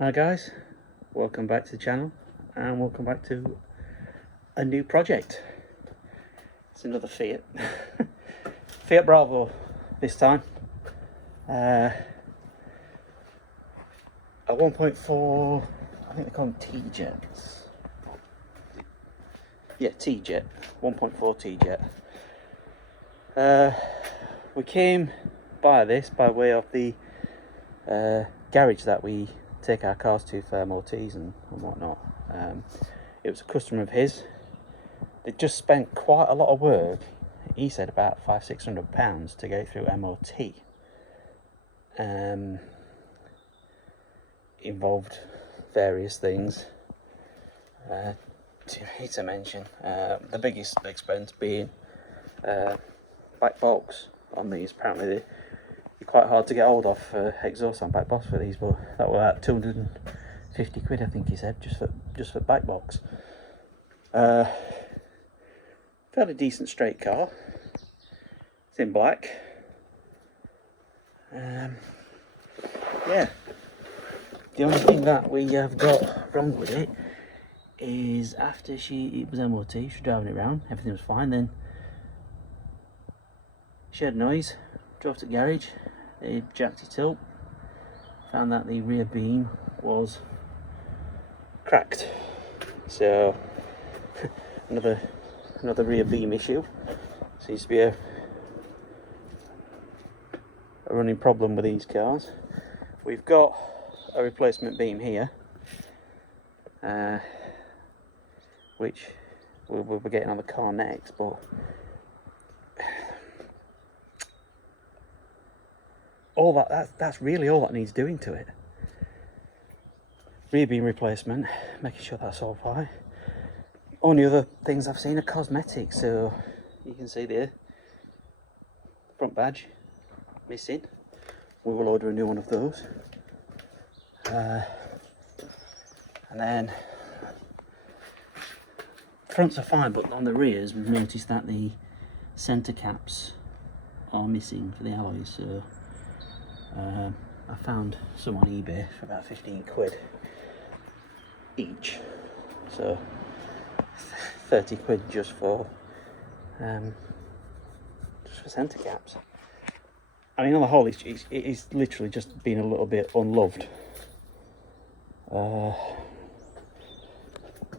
Hi guys, welcome back to the channel and welcome back to a new project. It's another Fiat. Fiat Bravo this time. A 1.4, I think they call them T-Jets. Yeah, T-Jet, 1.4 T-Jet. We came by this by way of the garage that we take our cars to for MOTs and whatnot. It was a customer of his. They just spent quite a lot of work. He said about £500–600 to go through MOT. Involved various things. To mention, the biggest expense being back box on these. Apparently they're quite hard to get hold of for exhaust and back box for these, but that was about 250 quid, I think he said, just for back box. Fairly decent straight car. It's in black. Yeah. The only thing that we have got wrong with it is after it was MOT, she was driving it around, everything was fine. Then she had noise, drove to the garage, they jacked it up, found that the rear beam was cracked. So another rear beam issue. Seems to be a running problem with these cars. We've got a replacement beam here, which we'll be getting on the car next, but that's really all that needs doing to it. Rear beam replacement, making sure that's all fine. Only other things I've seen are cosmetic, so you can see there, front badge missing. We will order a new one of those. And then fronts are fine, but on the rears we've noticed that the centre caps are missing for the alloys. So I found some on eBay for about 15 quid each, so 30 quid just for centre caps. I mean, on the whole, it's literally just been a little bit unloved.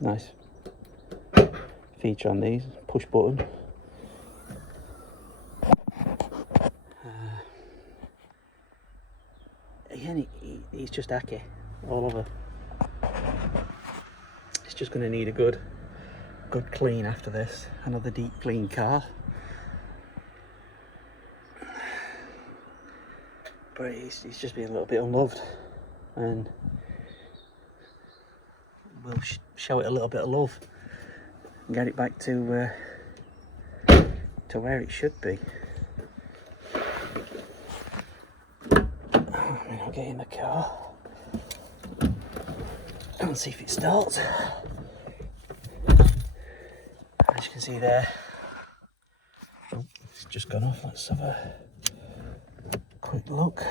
Nice feature on these, push button. Again, it's just hacky all over. It's just going to need a good clean after this. Another deep clean car. But it's just been a little bit unloved, and we'll show it a little bit of love and get it back to where it should be. I'll get in the car and see if it starts. As you can see there, oh, it's just gone off. Let's have a quick look.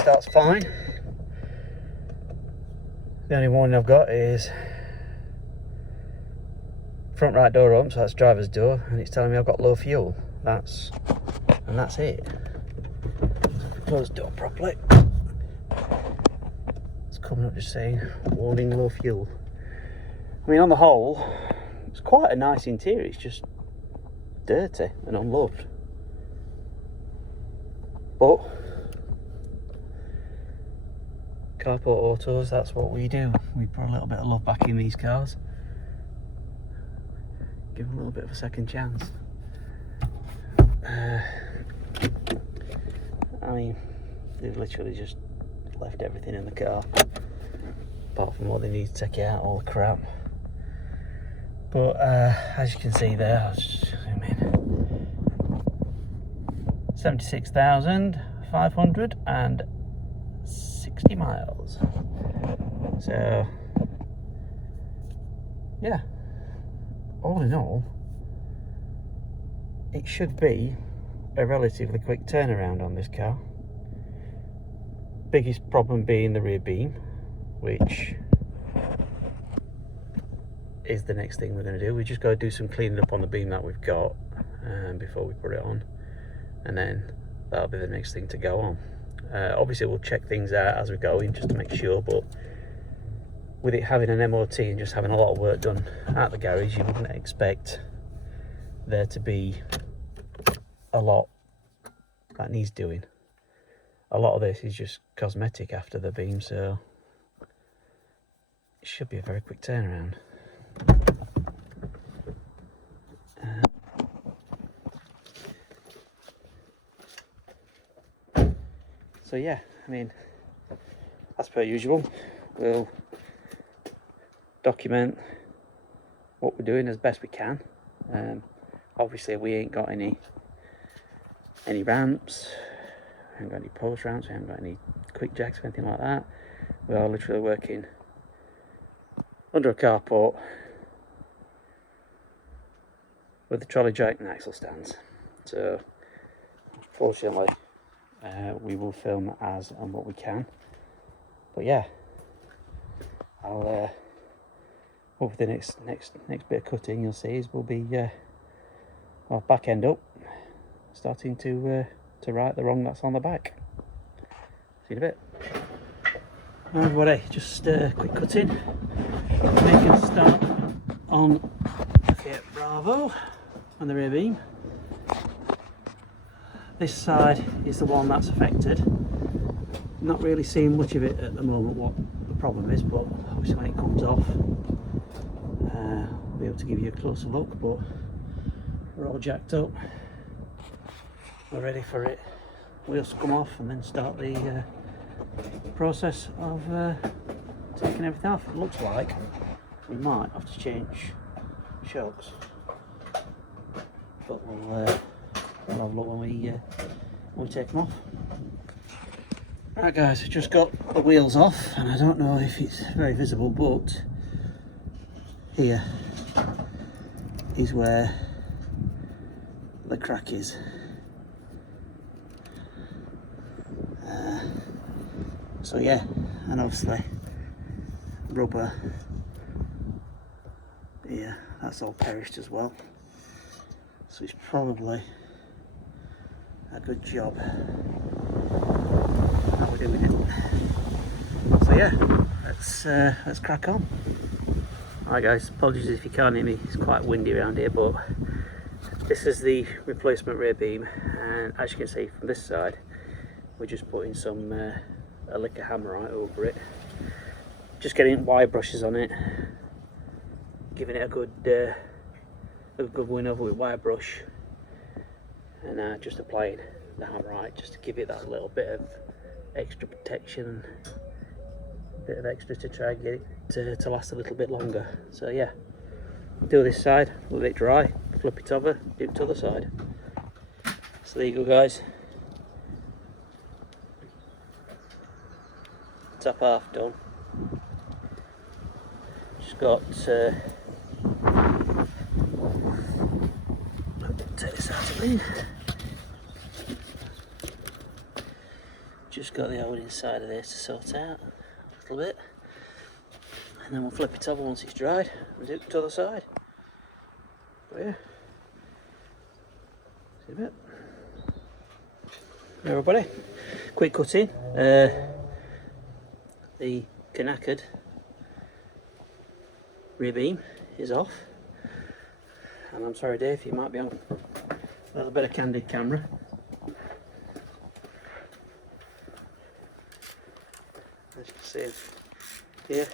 Starts fine. The only warning I've got is front right door open, so that's driver's door, and it's telling me I've got low fuel. That's it. Close the door properly. It's coming up just saying warning, low fuel. I mean, on the whole, it's quite a nice interior. It's just dirty and unloved. But Carport Autos, that's what we do. We put a little bit of love back in these cars. Give them a little bit of a second chance. I mean, they've literally just left everything in the car, apart from what they need to take it out, all the crap. But as you can see there, I'll just zoom in. 76,560 miles. So yeah, all in all, it should be a relatively quick turnaround on this car. Biggest problem being the rear beam, which is the next thing we're going to do. We just got to do some cleaning up on the beam that we've got before we put it on, and then that'll be the next thing to go on. Obviously we'll check things out as we go in just to make sure, but with it having an MOT and just having a lot of work done at the garage, you wouldn't expect there to be a lot that needs doing. A lot of this is just cosmetic after the beam, so it should be a very quick turnaround. So yeah, I mean, as per usual, we'll document what we're doing as best we can. Obviously we ain't got any ramps, we haven't got any post ramps, we haven't got any quick jacks or anything like that. We are literally working under a carport with the trolley jack and axle stands. So unfortunately we will film as and what we can, but yeah, I'll over the next bit of cutting, you'll see is we'll be well, back end up, starting to right the wrong that's on the back. See you in a bit. Right, everybody, just quick cutting, making a start on the Fiat Bravo on the rear beam. This side is the one that's affected. Not really seeing much of it at the moment, what the problem is, but obviously when it comes off I'll be able to give you a closer look. But we're all jacked up, we're ready for it, wheels to come off, and then start the process of taking everything off. It looks like we might have to change shocks, but we'll have a look when we take them off. Right guys, I've just got the wheels off, and I don't know if it's very visible, but here is where the crack is. So yeah, and obviously rubber here, that's all perished as well. So it's probably a good job how we're doing it. So yeah, let's crack on. Alright guys, apologies if you can't hear me, it's quite windy around here, but this is the replacement rear beam, and as you can see from this side, we're just putting some a lick of hammerite over it, just getting wire brushes on it, giving it a good win over with wire brush, and just applying the hammerite just to give it that little bit of extra protection, a bit of extra to try and get it to last a little bit longer. So yeah, do this side, let it dry, flip it over, do it to the other side. So there you go guys, top half done. Just got take this out of me. Just got the old inside of this to sort out a little bit, and then we'll flip it over once it's dried and do it to the other side. But yeah, see a bit. Everybody, quick cutting. The knackered rear beam is off, and I'm sorry Dave, you might be on a little bit of candid camera. As you can see here,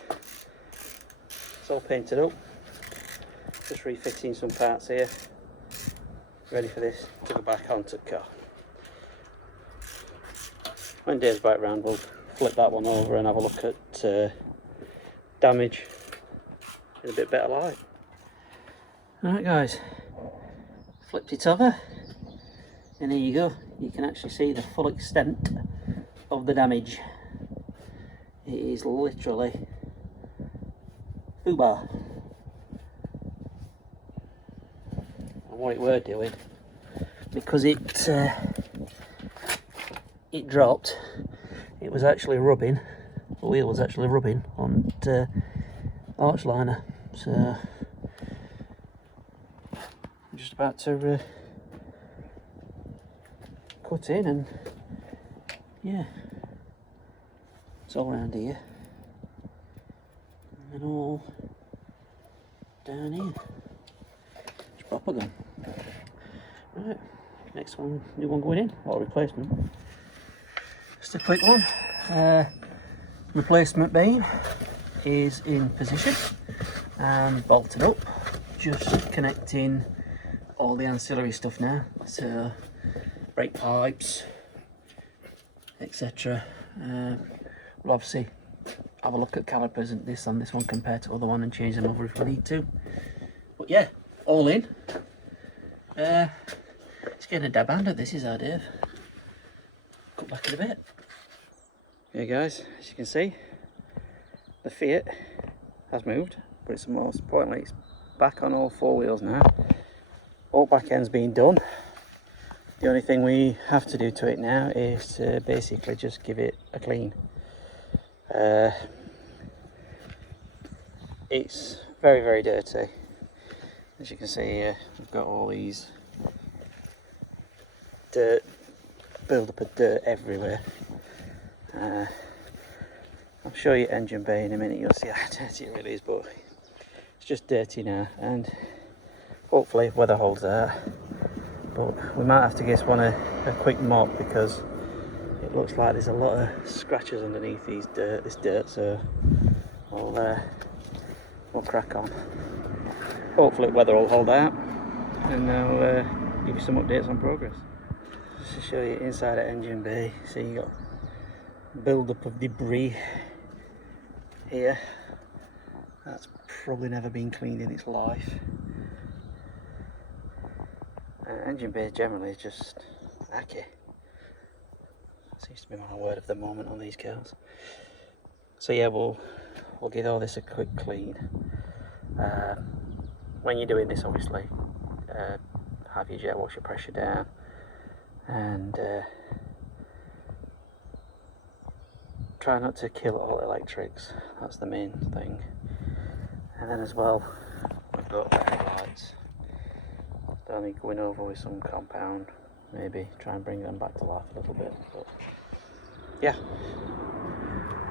it's all painted up, just refixing some parts here, ready for this to go back onto the car. When Dave's back round, we'll flip that one over and have a look at damage in a bit better light. Alright guys, flipped it over, and there you go, you can actually see the full extent of the damage. It is literally foobar. And what it were doing because it dropped. It was actually rubbing, the wheel was actually rubbing on arch liner. So I'm just about to cut in, and yeah, it's all around here and all down here. It's proper gun. Right, next one, new one going in, or replacement. Just a quick one. Replacement beam is in position and bolted up. Just connecting all the ancillary stuff now. So brake pipes, etc. We'll obviously have a look at calipers and this on this one compared to the other one and change them over if we need to. But yeah, all in. It's getting a dab hand at this, is our Dave. Cut back in a bit. Yeah guys, as you can see, the Fiat has moved, but it's most importantly it's back on all four wheels now. All back end's been done. The only thing we have to do to it now is to basically just give it a clean. It's very, very dirty. As you can see here, we've got all these dirt, build up of dirt everywhere. I'll show you engine bay in a minute, you'll see how dirty it really is, but it's just dirty now, and hopefully weather holds out. But we might have to give this one a quick mop because it looks like there's a lot of scratches underneath this dirt, so we'll crack on. Hopefully weather will hold out, and I'll give you some updates on progress. Just to show you inside the engine bay, so you got build up of debris here. That's probably never been cleaned in its life. Engine bay generally is just hacky. Seems to be my word of the moment on these cars. So yeah, we'll give all this a quick clean. When you're doing this, obviously, have your jet washer pressure down, and try not to kill all electrics. That's the main thing. And then as well, we've got the headlights. They'll need going over with some compound, maybe try and bring them back to life a little bit. But yeah,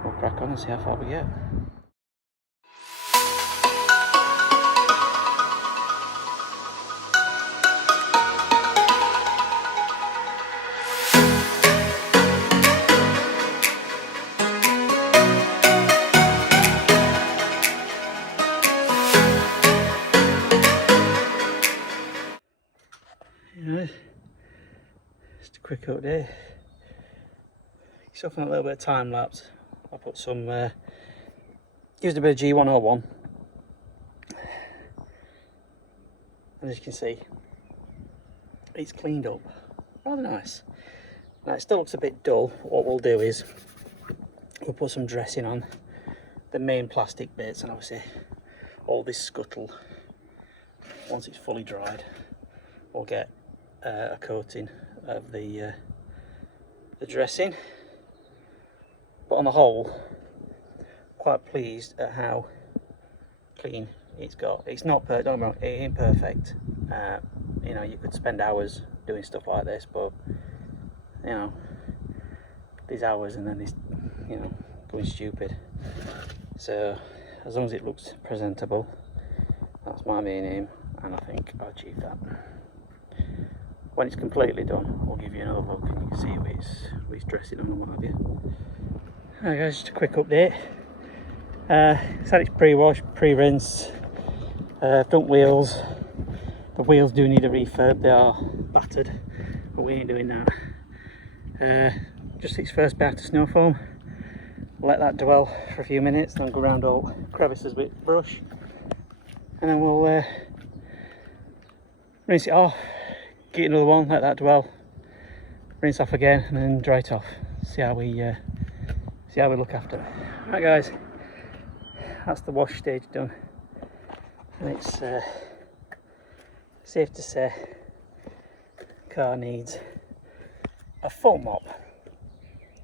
we'll crack on and see how far we get. Just a quick update. Yourself in a little bit of time lapse. I put some, used a bit of G101, and as you can see, it's cleaned up, rather nice. Now it still looks a bit dull. What we'll do is we'll put some dressing on the main plastic bits, and obviously all this scuttle. Once it's fully dried, we'll get a coating of the dressing. But on the whole, quite pleased at how clean it's got. It's not perfect, don't get me wrong, it ain't perfect. You know, you could spend hours doing stuff like this, but you know, these hours and then this, you know, going stupid. So as long as it looks presentable, that's my main aim, and I think I'll achieve that. When it's completely done, I'll give you another look and you can see what it's dressing on and what have you. Alright guys, just a quick update. It's had its pre-wash, pre-rinse, front wheels. The wheels do need a refurb, they are battered, but we ain't doing that. Just its first bout of snow foam. Let that dwell for a few minutes, then go around all crevices with brush, and then we'll rinse it off, get another one, let that dwell, rinse off again, and then dry it off. See how we look after it. Right guys, that's the wash stage done, and it's safe to say car needs a full mop.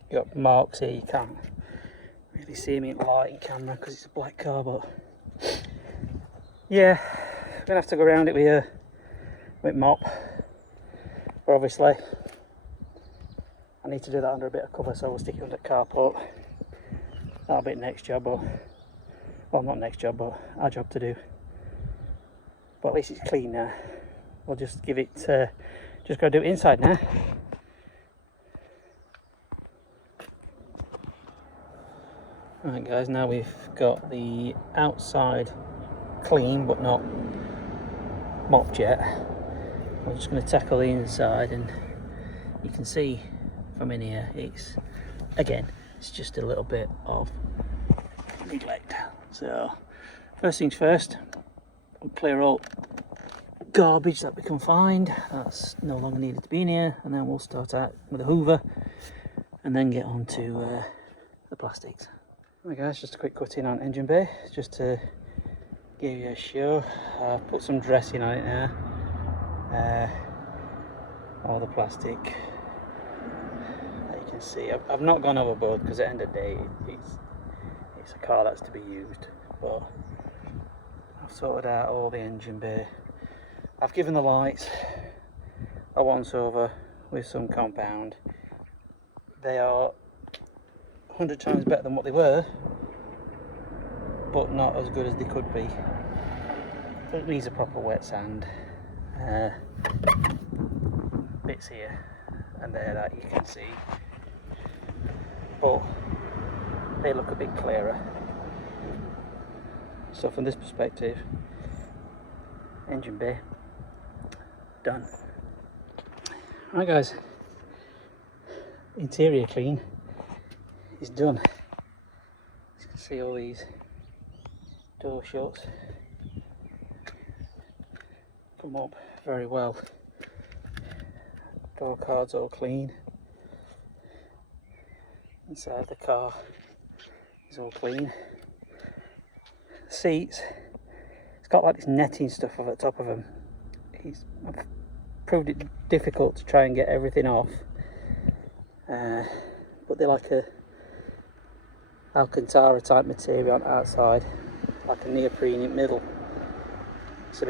You've got marks here, you can't really see me in light in camera because it's a black car, but yeah, I'm gonna have to go around it with mop. But obviously I need to do that under a bit of cover, so we'll stick it under the carport. That'll be next job, or well, not next job, but our job to do. But at least it's clean now. We'll just give it, just go do it inside now. Right guys, now we've got the outside clean but not mopped yet. I'm just going to tackle the inside, and you can see from in here, it's just a little bit of neglect. So first things first, we'll clear all garbage that we can find that's no longer needed to be in here, and then we'll start out with a hoover and then get on to the plastics. Right guys, just a quick cut in on engine bay, just to give you a show. I've put some dressing on it now, all the plastic that you can see. I've not gone overboard because at the end of the day it's a car that's to be used, but I've sorted out all the engine bay. I've given the lights a once over with some compound. They are 100 times better than what they were, but not as good as they could be. It needs a proper wet sand. Bits here and there that you can see, but they look a bit clearer. So from this perspective, engine bay done. Right guys, interior clean is done. You can see all these door shuts come up very well. Door cards all clean. Inside the car is all clean. Seats, it's got like this netting stuff over the top of them. I've proved it difficult to try and get everything off, but they're like a Alcantara type material on the outside, like a neoprene in the middle. It's a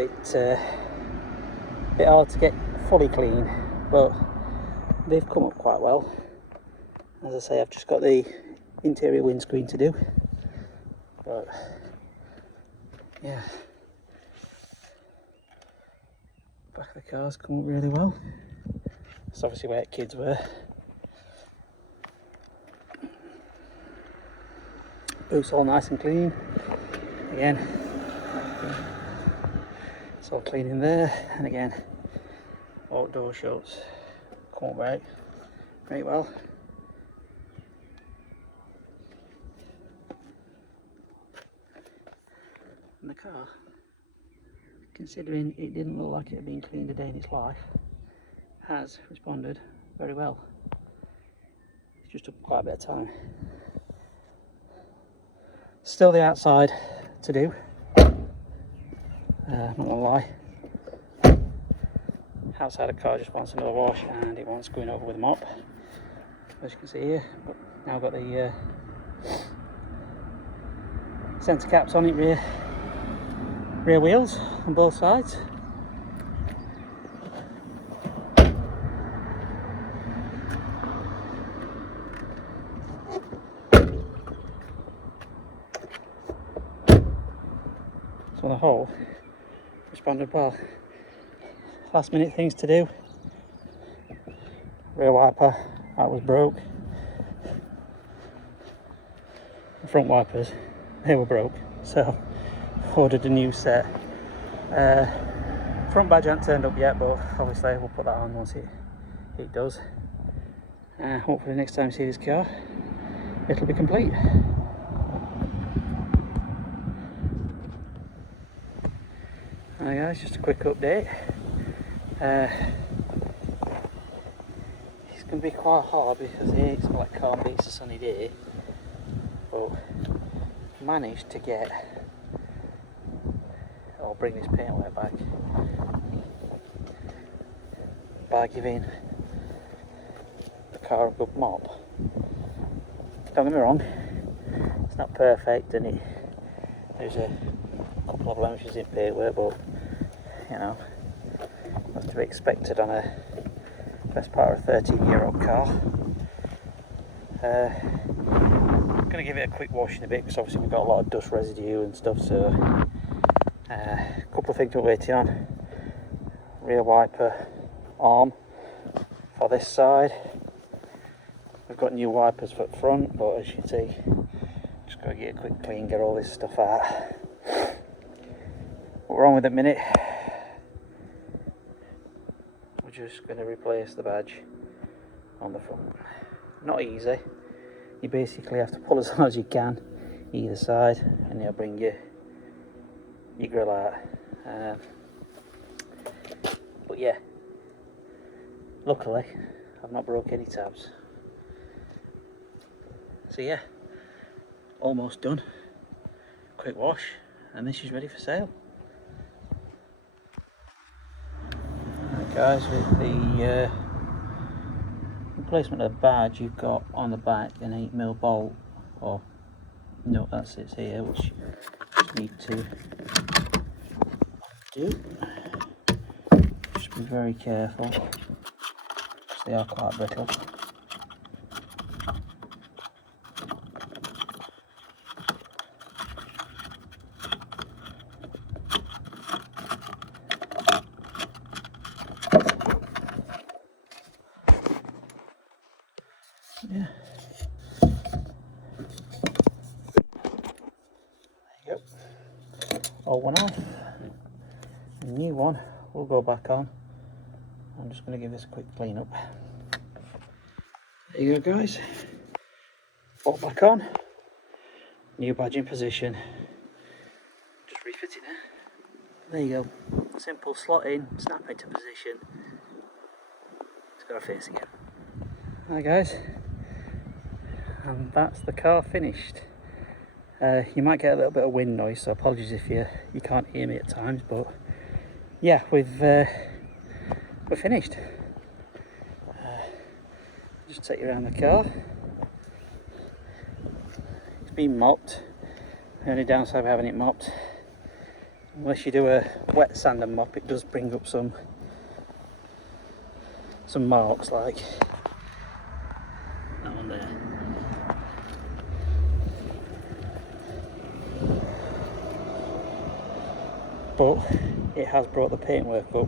bit hard to get fully clean, but they've come up quite well. As I say, I've just got the interior windscreen to do, but yeah, back of the car's come up really well. It's obviously where kids were. Boots all nice and clean. Again, it's all clean in there, and again, outdoor shuts come up very well. And the car, considering it didn't look like it had been cleaned a day in its life, has responded very well. It's just took quite a bit of time. Still the outside to do, not gonna lie. Outside the car just wants another wash, and it wants going over with a mop, as you can see here. But now I've got the centre caps on it, rear wheels on both sides. So the whole responded well. Last minute things to do. Rear wiper, that was broke. The front wipers, they were broke, so ordered a new set. Front badge hasn't turned up yet, but obviously we'll put that on once it does. Hopefully next time you see this car, it'll be complete. Hi guys, just a quick update. It's going to be quite hard because it's like can't beat a sunny day, but managed to get, I'll bring this paintwork back, by giving the car a good mop. Don't get me wrong, it's not perfect and there's a couple of blemishes in paintwork, but you know, that's to be expected on a best part of a 13-year-old car. I'm going to give it a quick wash in a bit because obviously we've got a lot of dust residue and stuff, so a couple of things we're waiting on. Rear wiper arm for this side. We've got new wipers for the front, but as you can see, just got to get a quick clean, get all this stuff out. What we're on with at the minute, we're just going to replace the badge on the front. Not easy. You basically have to pull as hard as you can either side, and it'll bring your grill out. But yeah, luckily I've not broke any tabs. So yeah, almost done. Quick wash and this is ready for sale. Right guys, with the replacement of the badge, you've got on the back an 8mm bolt, or no, that sits here, which you just need to undo. Just be very careful because they are quite brittle. Yeah. There you go. Old one off. The new one will go back on. I'm just going to give this a quick clean up. There you go guys. Bolt back on. New badge in position. Just refit it now. There you go. Simple slot in, snap into position. It's got a face again. Hi guys. And that's the car finished. You might get a little bit of wind noise, so apologies if you can't hear me at times, but yeah, we're finished. Just take you around the car. It's been mopped. The only downside of having it mopped, unless you do a wet sand and mop, it does bring up some marks like that one there. But it has brought the paintwork up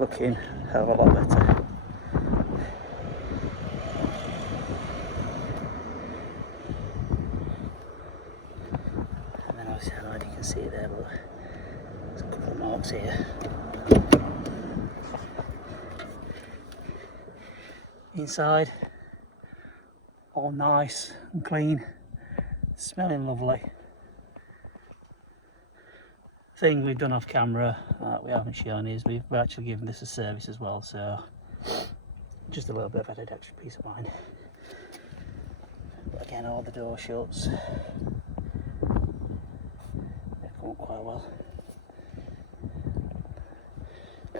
looking a hell of a lot better. And then obviously I don't know if you can see it there, but there's a couple of marks here. Inside, all nice and clean, smelling lovely. Thing we've done off camera that we haven't shown is we've actually given this a service as well, so just a little bit of added extra peace of mind. But again, all the door shuts, they come up quite well.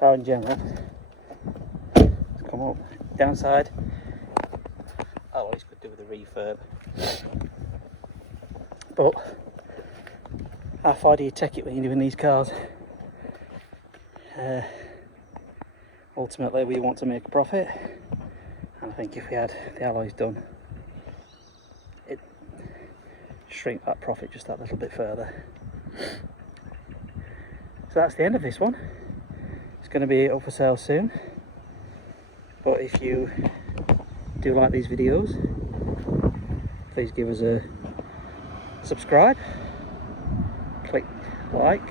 Car in general, it's come up. Downside, always could do with a refurb, but how far do you take it when you're doing these cars? Ultimately we want to make a profit, and I think if we had the alloys done, it'd shrink that profit just that little bit further. So that's the end of this one. It's going to be up for sale soon, but if you do like these videos, please give us a subscribe, click like,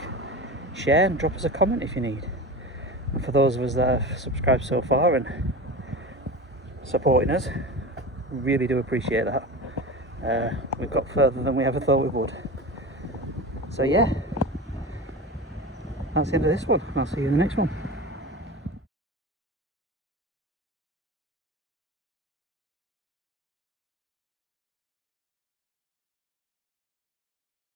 share and drop us a comment if you need. And for those of us that have subscribed so far and supporting us, really do appreciate that. We've got further than we ever thought we would. So yeah, that's the end of this one, and I'll see you in the next one.